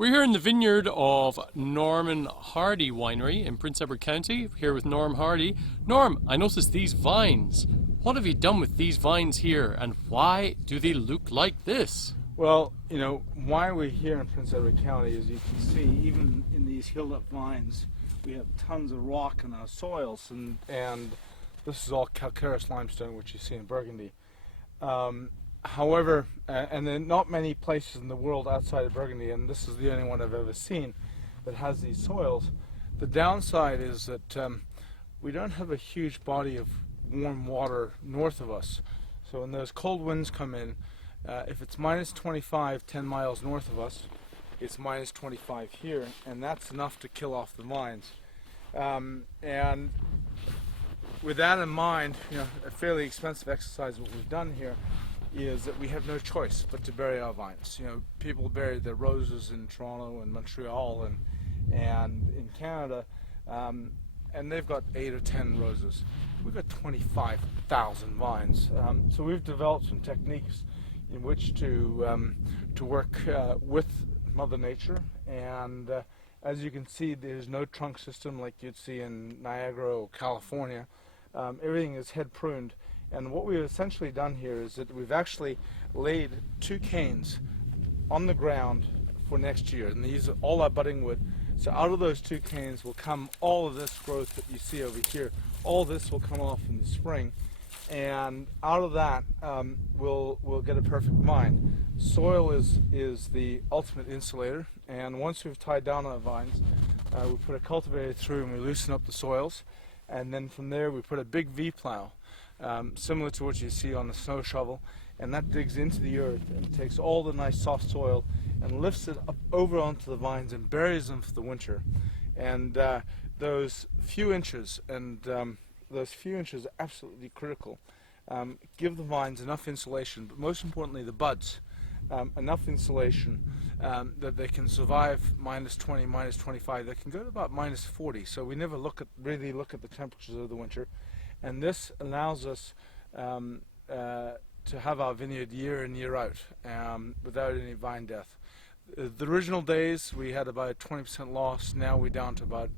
We're here in the vineyard of Norman Hardie Winery in Prince Edward County, here with Norm Hardie. Norm, I noticed these vines. What have you done with these vines here, and why do they look like this? Well, you know, why we're here in Prince Edward County, as you can see, even in these hilled-up vines, we have tons of rock in our soils, and this is all calcareous limestone, which you see in Burgundy. However, and there are not many places in the world outside of Burgundy, and this is the only one I've ever seen that has these soils. The downside is that we don't have a huge body of warm water north of us. So when those cold winds come in, if it's minus 25 10 miles north of us, it's minus 25 here, and that's enough to kill off the vines. And with that in mind, you know, a fairly expensive exercise what we've done here is that we have no choice but to bury our vines. You know, people bury their roses in Toronto and Montreal and in Canada, and they've got 8 or 10 roses. We've got 25,000 vines. So we've developed some techniques in which to work with Mother Nature, and as you can see, there's no trunk system like you'd see in Niagara or California. Everything is head pruned. And what we've essentially done here is that we've actually laid 2 canes on the ground for next year, and these are all our budding wood. So out of those 2 canes will come all of this growth that you see over here. All this will come off in the spring, and out of that we'll get a perfect vine. Soil is the ultimate insulator, and once we've tied down our vines, we put a cultivator through and we loosen up the soils, and then from there we put a big V plow. Similar to what you see on the snow shovel, and that digs into the earth and takes all the nice soft soil and lifts it up over onto the vines and buries them for the winter. And those few inches are absolutely critical. Give the vines enough insulation, but most importantly the buds, enough insulation that they can survive minus 20, minus 25. They can go to about minus 40, so we never really look at the temperatures of the winter. And this allows us to have our vineyard year in, year out without any vine death. The original days we had about 20% loss. Now we're down to about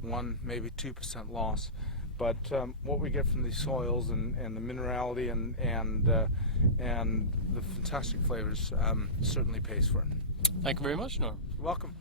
1, maybe 2% loss. But what we get from these soils and the minerality and the fantastic flavors certainly pays for it. Thank you very much, Norm. You're welcome.